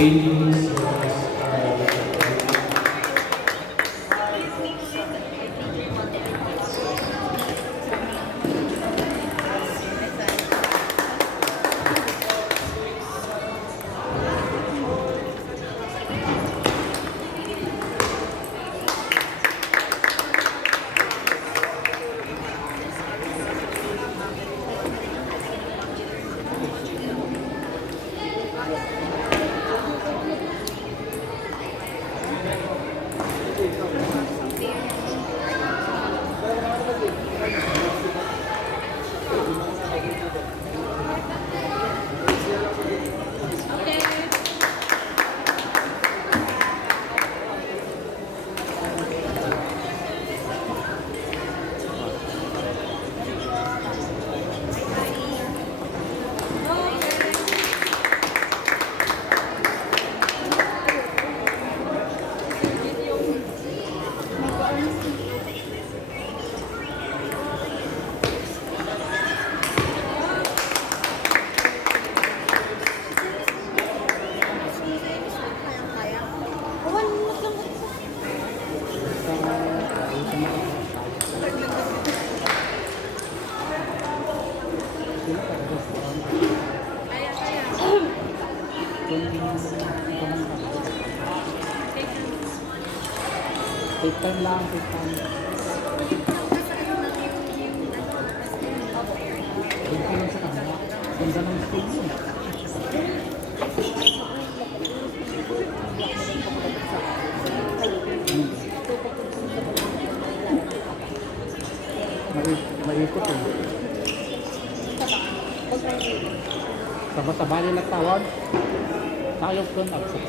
paintings. Take time lang, take time. Take time lang sa kanya. Ganda ng school mo. Maikot eh. Sabay-sabay lang tawag. Tayo doon absent.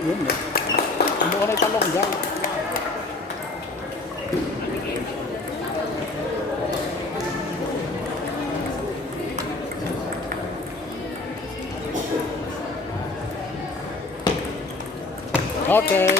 Yun eh. Ano ko na italong dyan? Okay.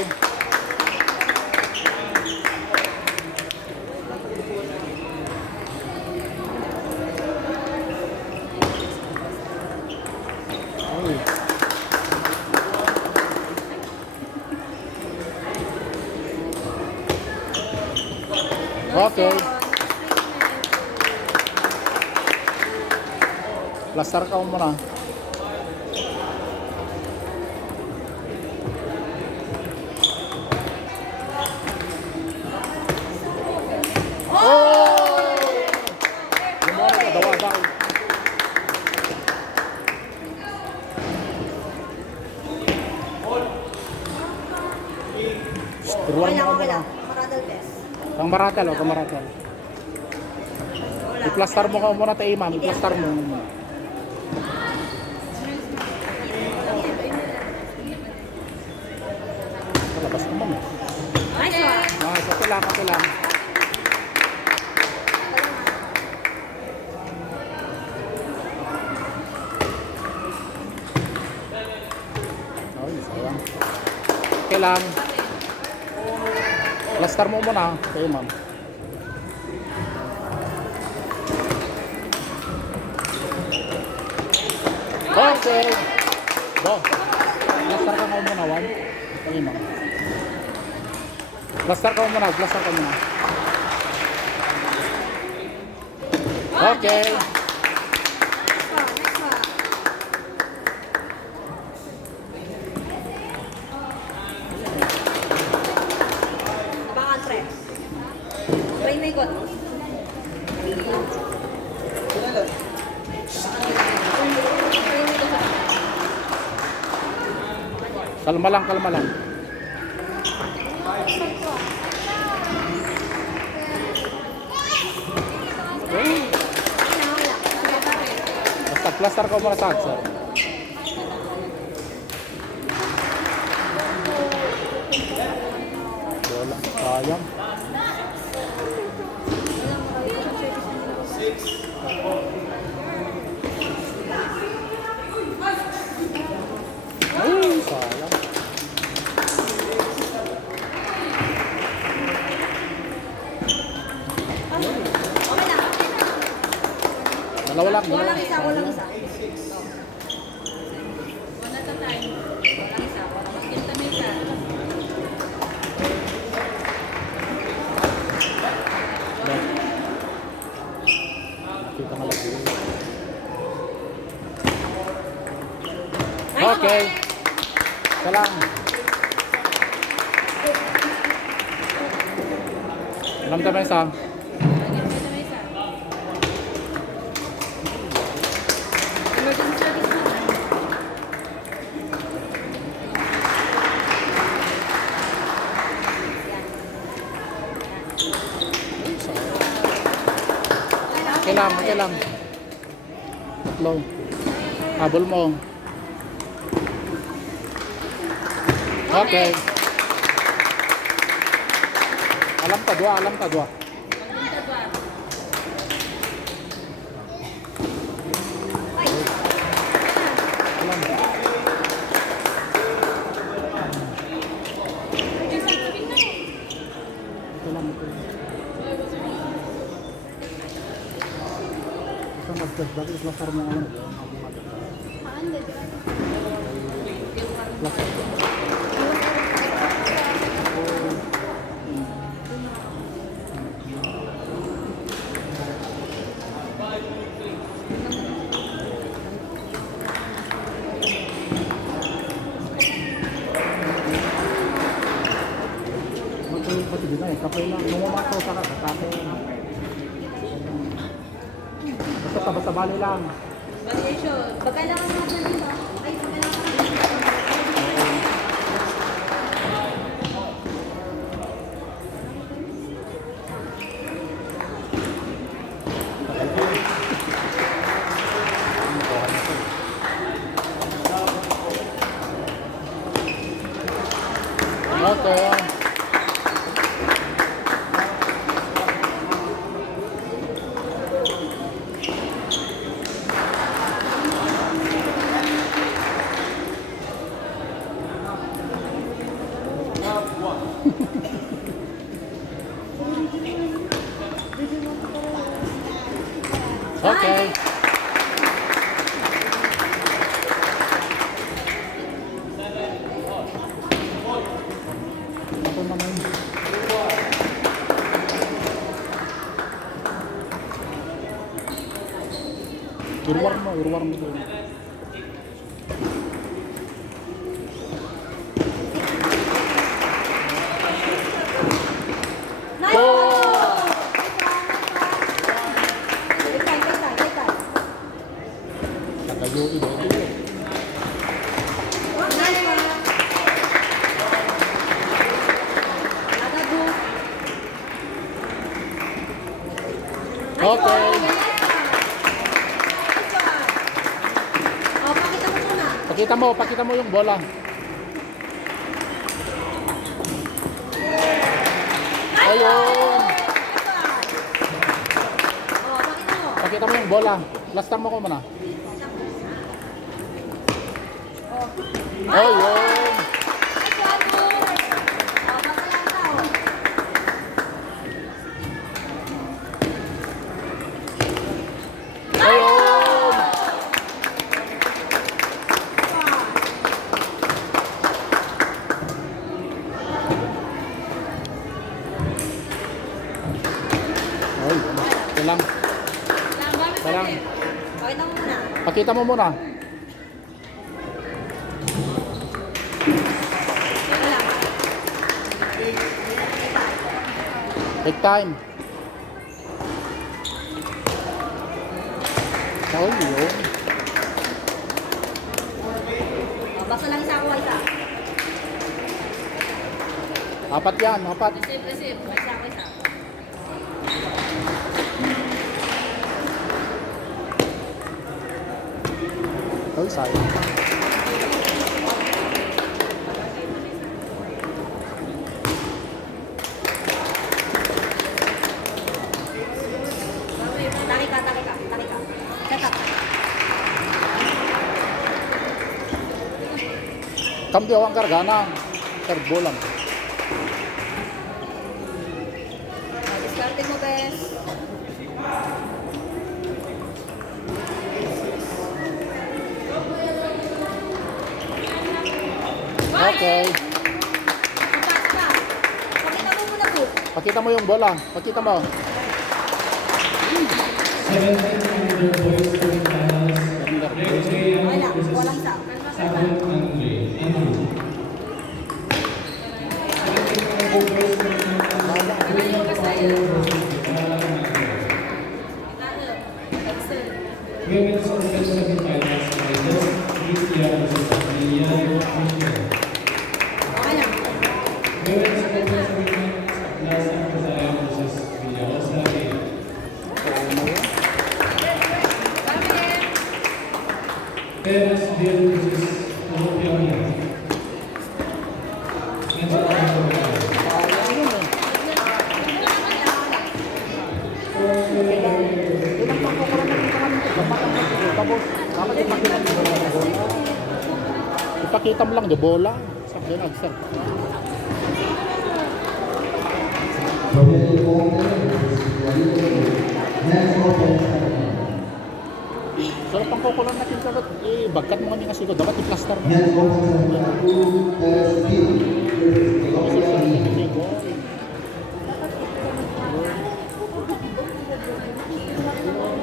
Okay. Plaster ka muna. Turuan mo muna. Kang maratal o, kang maratal. I-plaster mo ka muna tayo, ma'am. I-plaster mo muna. Labas naman eh. Nice, okay lang, okay lang. Ay, sayang. Okay lang. Plaster mo muna, okay ma'am. Okay. Go. Plaster ka mo muna, Juan. Okay ma'am. Plaster ka muna, plaster ka muna. Okay. Kalma lang, kalma lang. Basta plaster ko muna sa sir. Wala, sayang. Ay, sayang. lang. Walang isa, walang isa. One at a time. Walang isa. Walang magkinta may isa. Kita nga lang. Okay. Isa lang. Alam ka ba isa? Magkinta may isa. Emergency service na. Okay lang, okay lang. Tatlo. Habol mo. Okay. Alam ka dua, alam ka dua. Magkinta ba? Alam. Isang gawin na. Ito lang, ito lang. Ito mag-flashback, i-flasher mo alam. Magtuloy pati din eh, kapay lang. Nungumakaw sa kapay. Basta bali lang. Variation. Pag kailangan natin dito, ay, pag kailangan natin dito. Okay. Okay. Ako naman. Urwar mo doon. Nice! Oh! Tay. Nakayo ilo. Nice one. Ada bu. Okay. Oh, pakita mo muna. Pakita mo yung bola. Ayun. Oh, pakita mo. Pakita mo yung bola. Last time mo ko muna. Oh. Ayun. Nice one, bu. Oh, bakalan tao. Ayun. Ay, ito lang. Gamit Parang, natin. Pakita mo muna. pakita mo muna. Wala. Take time. Ayun. Oh, basta lang isa ako, isa. Apat yan, apat. Receive. Isa. Ay, sayang. Taki ka. Setup. Kampi awang kargana. Terbo lang. Diskarte mo, bes. Okay. Papas pa. Pakita mo muna po. Pakita mo yung bola. Pakita mo. 1700 boys semifinals. Wala. Walang sa. Sabat Andre. Andrew. 1700 boys semifinals. Women's open semifinals. Lydia versus Lilian Fisher. Okay lang. Women's open semifinals. Lasa Kazayan versus Villa Rosario. Perez Bill versus Olympiana. Ipakita mo lang yung bola. Sakto na, sir. So, pangkukulang natin kagat, bagkat mo kami kasi ko. Dapat i-plaster mo.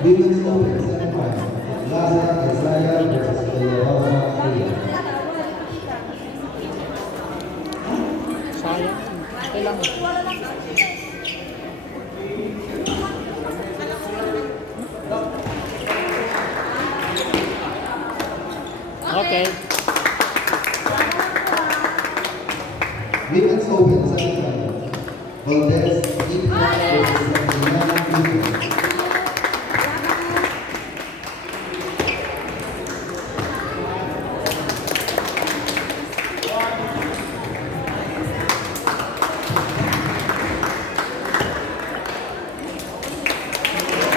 Women's Open semifinal. Laza Kazayan versus Villa Rosario. Sayang. Kailang. Okay. Women's Open semifinal. Valdez Ignacio versus Liliana Fisher.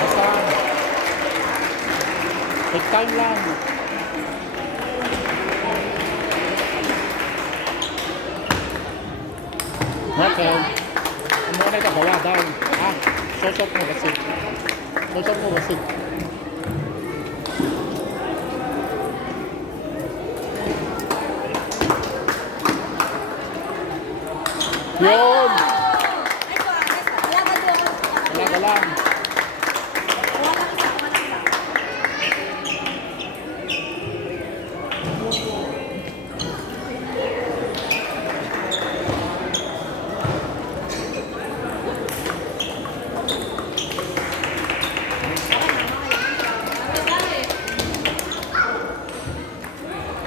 Basta. Take time lang. Okay. Ano na ito? Bawa down. Ah, sosok mo kasi. Sosok mo kasi. Yun! Wala ka lang.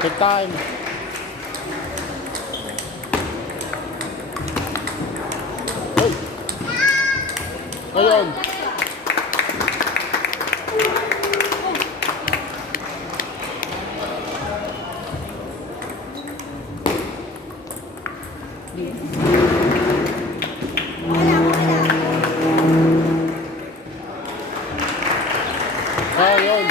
Take time. Hoy! Ayun. Ayun.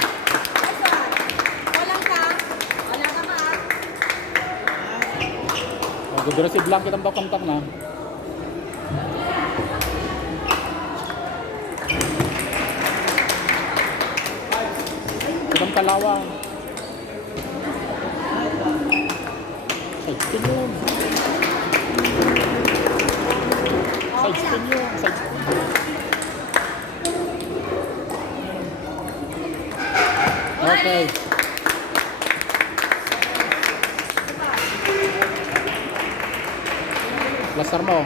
Gudura si Blanket ang bakamtak na. Itang kalawa. Side spin yun. Side spin yun. Side spin. Okay. Plaster mo.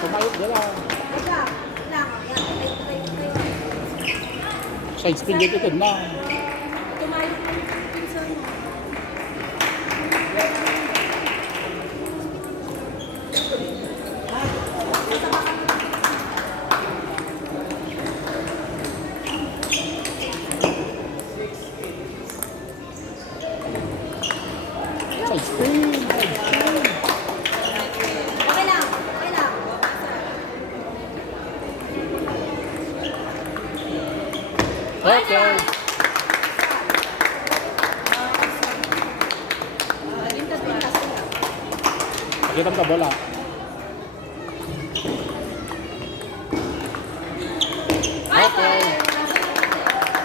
Pumayot ka lang. Side spin dito na. Side spin. Side spin. Okay. Pakita mo ka bola. Okay.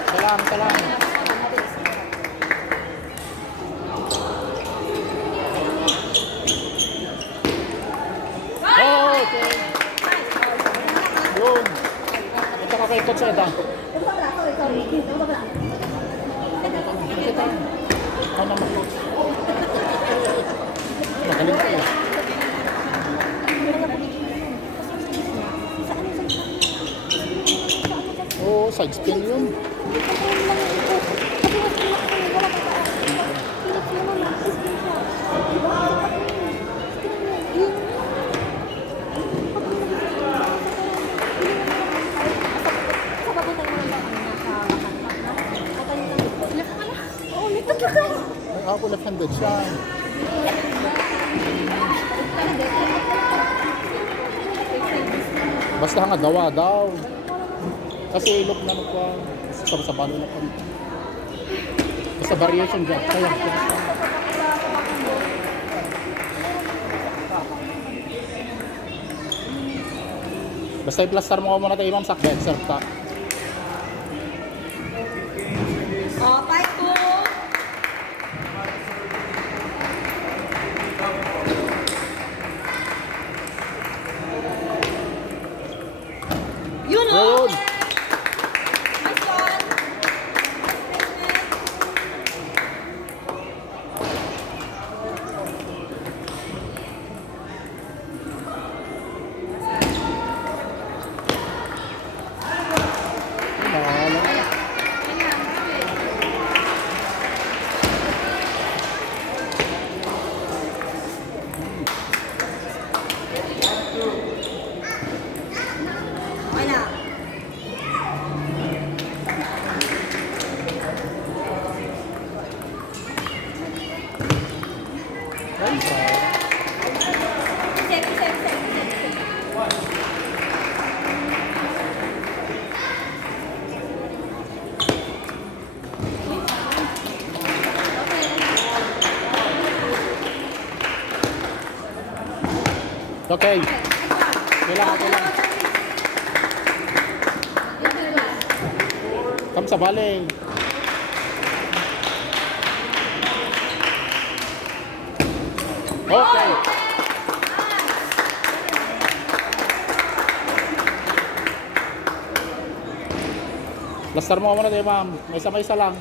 Salam, salam. Oh, okay. Yun. Ito ka kay Coach Ed, ah. Kita. Ano naman, Coach? Magaling ka, eh. Oo, side spin yun. Ay, ako left-handed siya. Basta nga gawa daw. Kasi look na look pa. Sa balo na pa. Basta variation dyan. Kaya. Basta i-plaster mo muna tayo, Ma'am, sa bed. Serve ka. Oh, 5-2. Yun, oh. Yun. Nice one. Bahala. Okay na. Ay, Set, set, set, set. okay. Kailangan. Kam sa baling. Okay. Plaster mo muna tayo, Ma'am. May isa lang.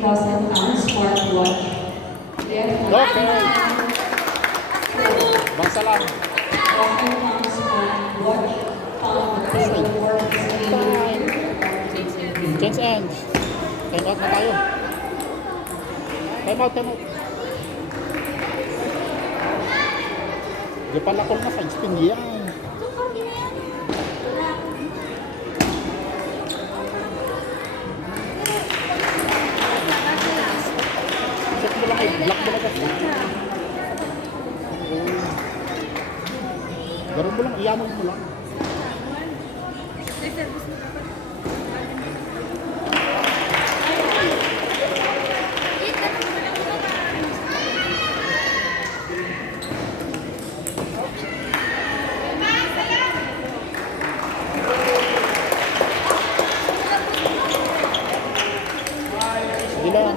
Lost and found smartwatch. Okay. Bangsa lang. Lost and found smartwatch. Found on the table for Change ends. Time out na tayo. Time out. Di pala ko na side spin yan. Check mo lang, i-block mo na kasi. Garo mo lang, iyaman mo lang. Sige lang.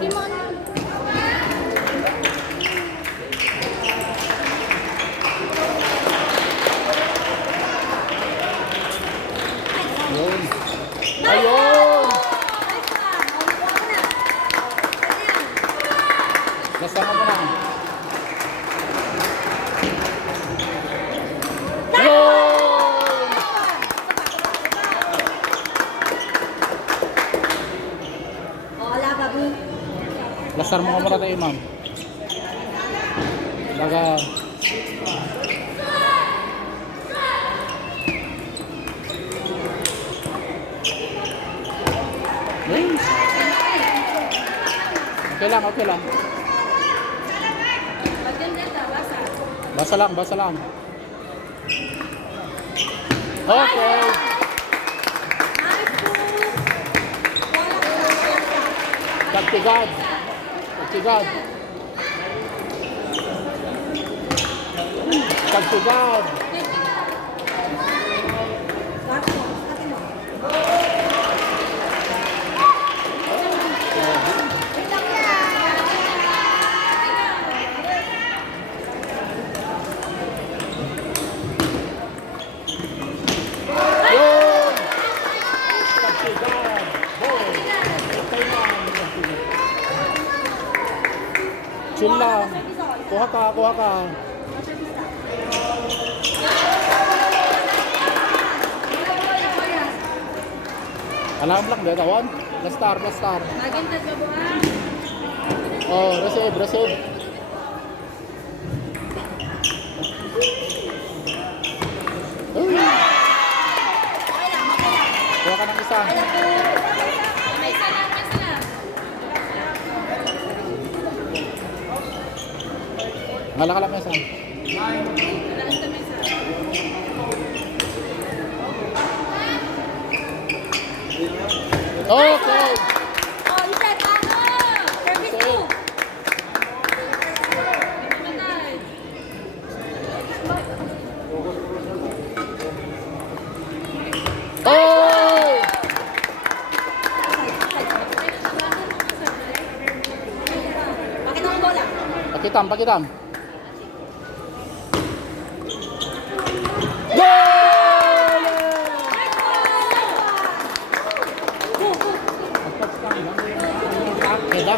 Yun. Ayun! Nasama mo lang. Yun! Wala, babu. Lasar mo ka muna tayo, Ma'am. Baga... Yun. Okay lang. Basa lang. Okay. Tagtigad. Kuha ka, kuha ka. Alam lang, dito. One. Last star, last star. Nagintad ka buwan. Oh, receive, receive. Uy! Kuha ka ng isa. May isa lang, may isa lang. Ngalaka lang isa. Wala ito may isa. Okay! Oh, isa, tama! Service Save. 2. Naman. Oh! Bakit ang bola? Pakitam, pakitam. Goal! Keda.